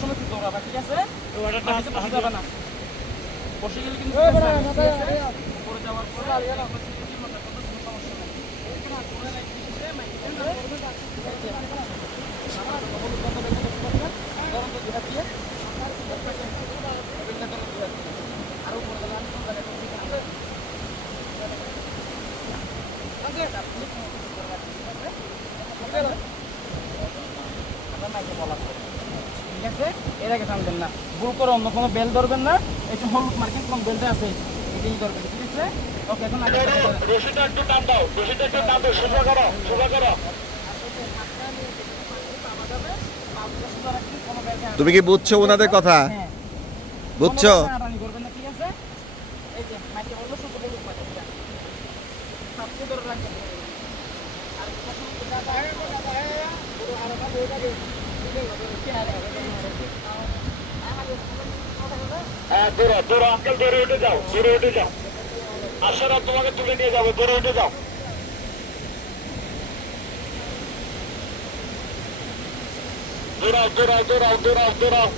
সময় দৌড়াবা, ঠিক আছে? না বসে গেলে কিন্তু পরে যাওয়ার পরে ঠিক আছে, এর আগে থামবেন না, ভুল করে অন্য কোনো বেল ধরবেন না। এই যে হলুদ মার্কিং কোন বেলটা আছে এটাই ধরবেন, ঠিক আছে? ওকে, এখন আগে রশিটা একটু টান দাও, রশিটা একটু টান দাও, সোজা করো, সোজা করো। তুমি কি বুঝছো ওনাদের কথা? হ্যাঁ, বুঝছো? করবেন না, ঠিক আছে? এই যে মাইকে বললো শুধু হলুদ মার্কিং সবচেয়ে ধরে রাখবেন। আর দৌড়া দৌড়া আঙ্কেল, দৌড়ে উঠে যাও, দৌড়ে উঠে যাও। আশারা তোমাকে তুলে নিয়ে যাবে, দৌড়ে উঠে যাও। দৌড়াও দৌড়াও দৌড়াও দৌড়াও দৌড়াও।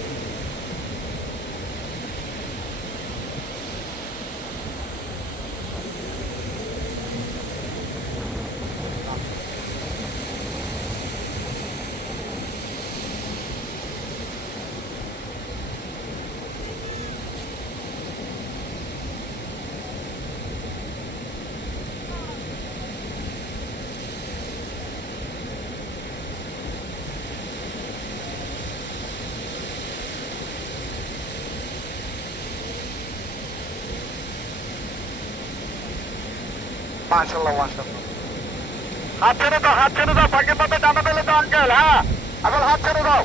মাশাআল্লাহ মাশাআল্লাহ। হাত ছেড়ে দাও, হাত ছেড়ে দাও, ফাঁকে পাতে টানা পেলে তো আঙ্কেল। হ্যাঁ, এখন হাত ছেড়ে দাও।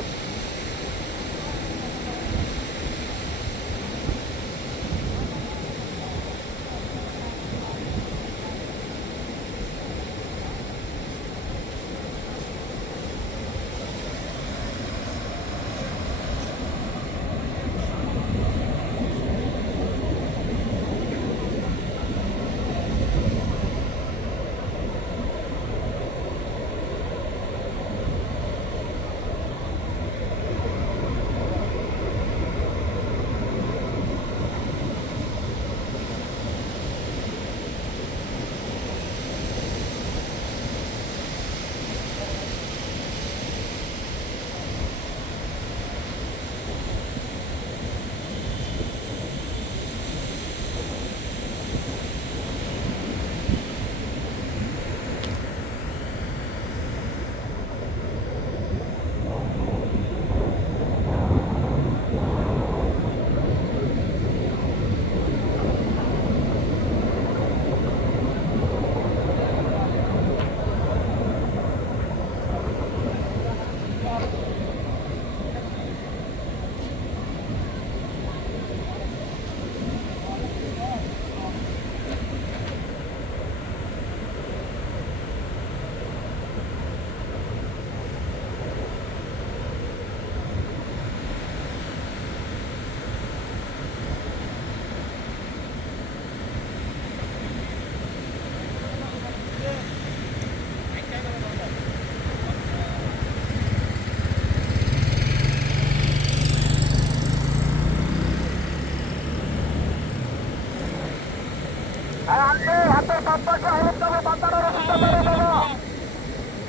হাতের পাশে হলুদ কাপড় বাঁধানো রশিটা ধরো বাবা।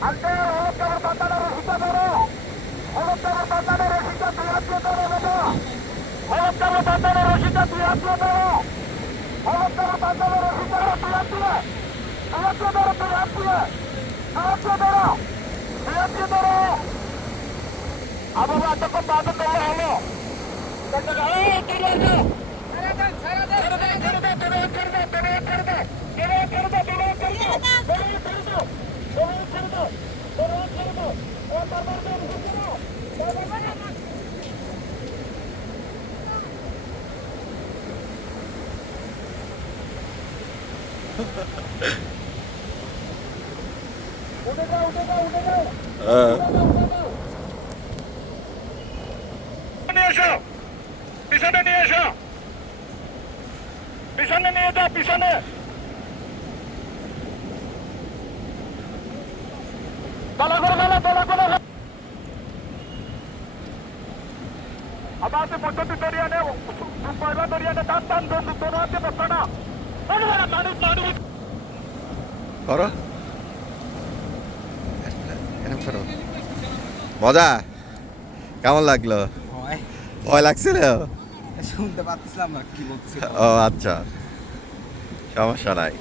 হাতে হলুদ কাপড় বাঁধানো রশিটা ধরো, হলুদ কাপড় বাঁধানো রশিটা দুই হাত দিয়ে ধরো বাবা। হলুদ কাপড় বাঁধানো রশিটা দুই হাত দিয়ে ধরো, হলুদ কাপড় বাঁধানো রশিটা দুই হাত দিয়ে, দুই হাত দিয়ে ধরো, দুই হাত দিয়ে, দুই হাত দিয়ে ধরো, দুই হাত দিয়ে ধরো। আবার এতক্ষণ বাঁধন করলে হলো। উঠে যাও, উঠে যাও, উঠে যাও। নিয়ে এসো, পিছনে নিয়ে এসো, পিছনে নিয়ে যাও, পিছনে। দলা করে ফেলো, দলা করে ফেলো। আবার পদ্ধতি দরিয়া নে, পয়লা দরিয়া নে, টান টান দোনো হাতে বসো না। মানুষ মানুষ করো এরম করো। মজা কেমন লাগলো? ভয় লাগছিল? শুনতে পাচ্ছিলাম না কি বলতেছি। ও আচ্ছা, সমস্যা নাই।